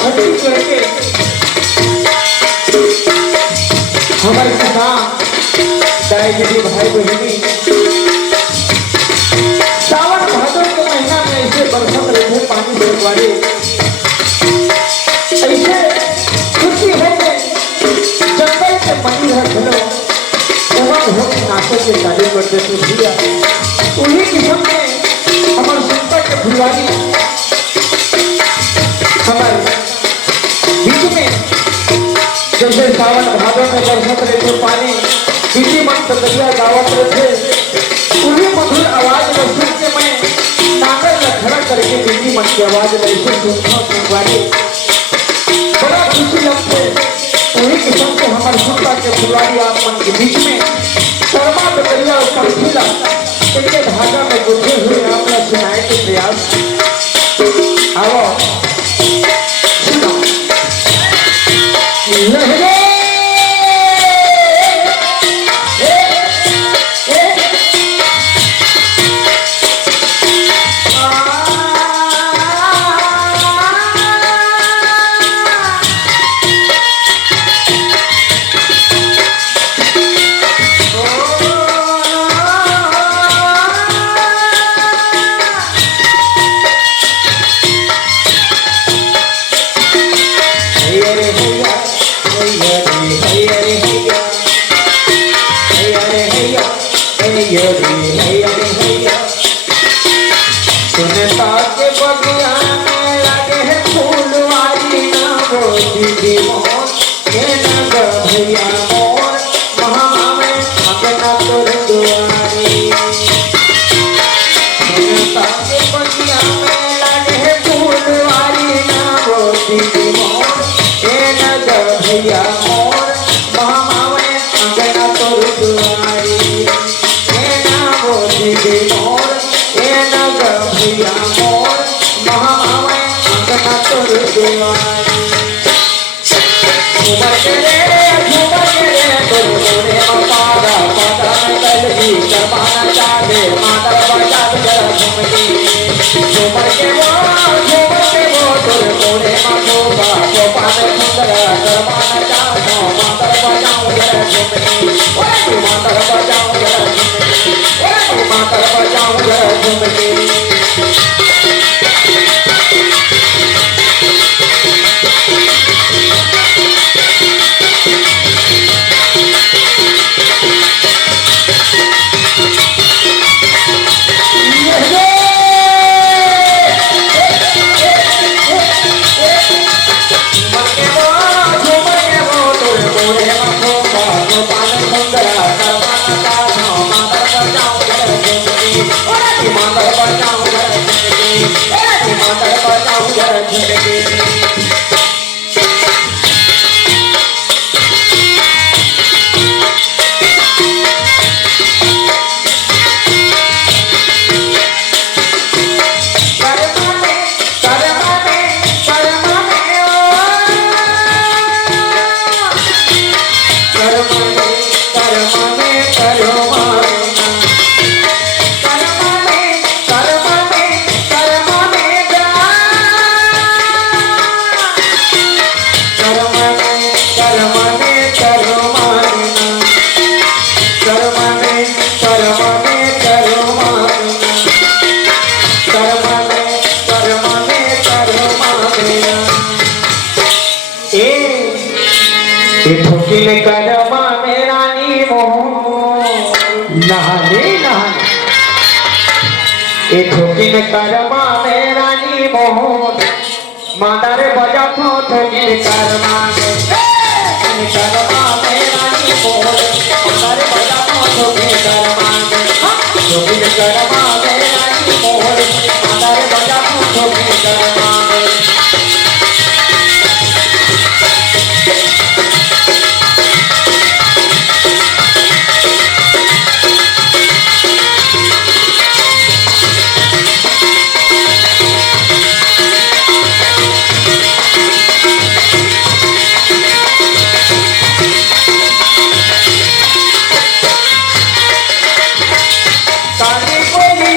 भक्ति करके हमारे किसान दाई दीदी भाई बहनी सावन भादों के महीना में ऐसे बरसत रहे पानी बरसवारे ऐसे खुशी है जंगल के मनी है घलो उमंग हो नाचे के ताली करते थे भैया उन्हीं किस्म में हमारे संकट के फुलवारी हमारे बीच में जैसे सावन भादों में बरसत रहे थे पानी बीजी मन तरिया गावत रहे थे उन्हीं मधुर आवाज में सुन के मैं नागर में खड़ा करके बीजी मन की आवाज में ऐसे सुनता हूँ फुलवारी बड़ा खुशी लगते उन्हीं किस्म के हमारे सुनता के फुलवारी आप मन के बीच में कर्मा तरिया और कंठीला इनके धागा में गुंजे हुए आपने सुनाए के प्रयास आओ लहरे सुनता के बगिया में लगे है फूलवारी ना वो दीदी मोर ये नग भैया मोर महा में अगना तोर दुआरी सुनता के बगिया में लगे है फूलवारी ना वो दीदी मोर ये नग भैया मोर महा में अगना तोर दुआरी ये ना वो दीदी मोर ये नग भैया मोर महामावे अंगना तोर दुआरी झूमर के रे तोर तोरे पादा पादा में गलगी करवाना चाहे माता बजा कर झुमकी झूमर के वो तोर तोरे माधोबा गोपा में सुंदर करवाना चाहो माता बजाऊं जरा झुमकी ओए माता बजाऊं जरा झुमकी ओए माता बजाऊं जरा झुमकी ठोकिल करमा मेरा नी मोह नहाने नहाने ठोकिल करमा मेरा नी मोह मादारे बजा तो ठोकिल करमा मेरा नी मोह मादारे बजा तो ठोकिल करमा ठोकिल करमा मेरा नी मोह मादारे बजा तो ठोकिल करमा काली कोई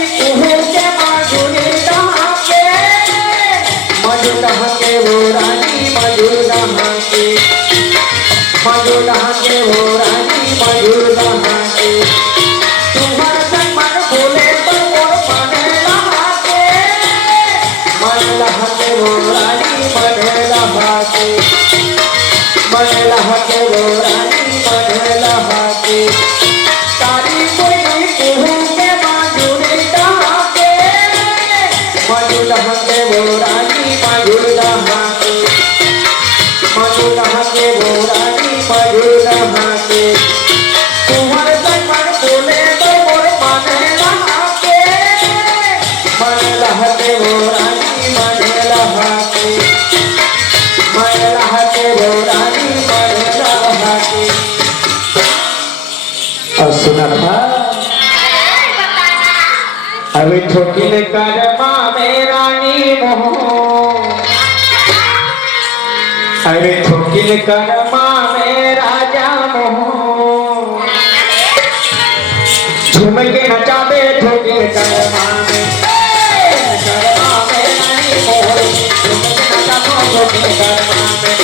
अरे ठोकिल करमा में रानी मोह, अरे ठोकिल करमा में राजा मोह, झूम के नचा दे ठोकिल करमा में रानी मोह, झूम के नचा दो ठोकिल करमा में,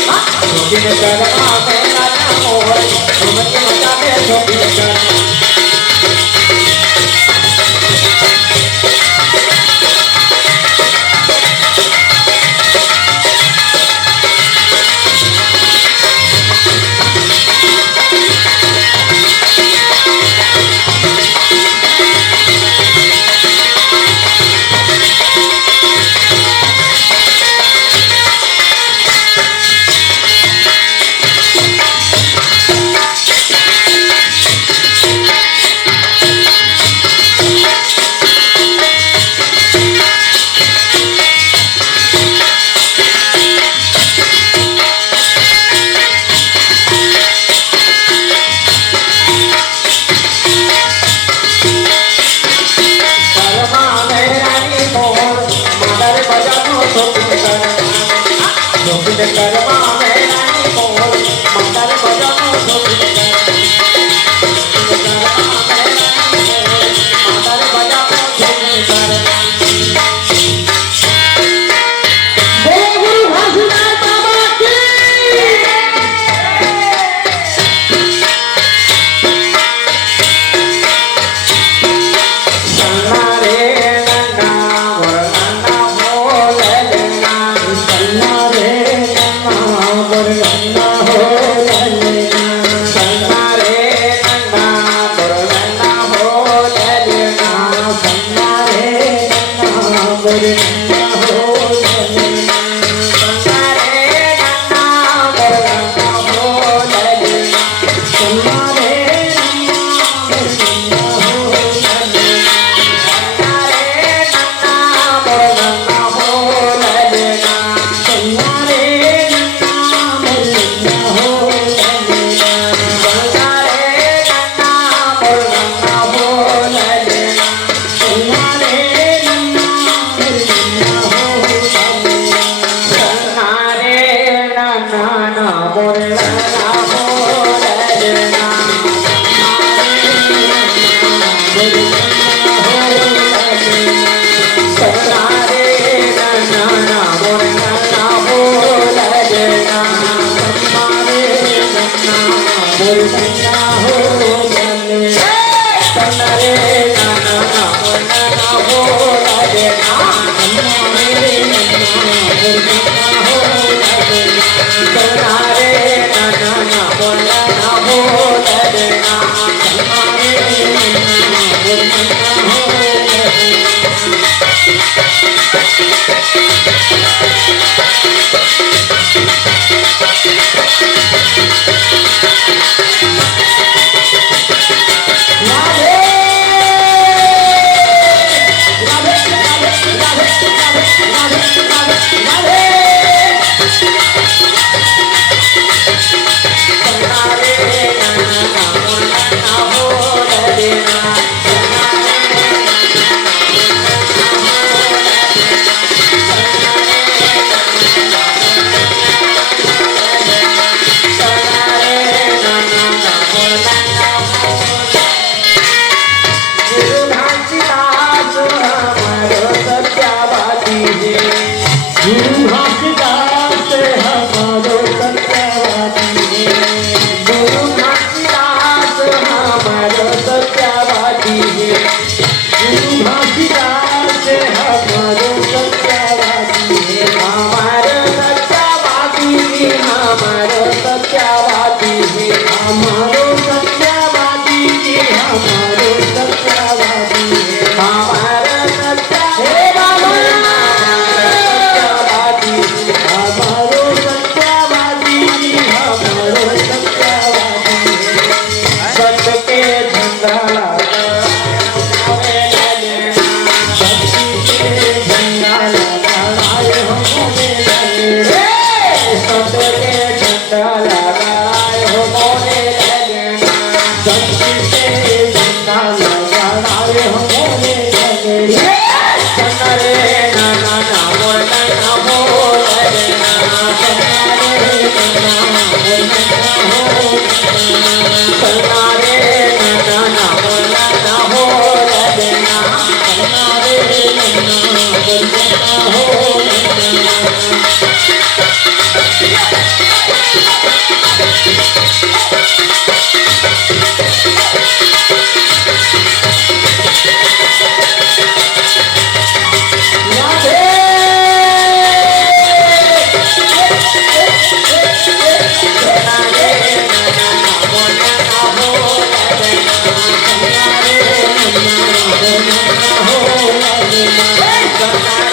ठोकिल करमा में राजा मोह, झूम के नचा दे ठोकिल करमा। Yeah. बना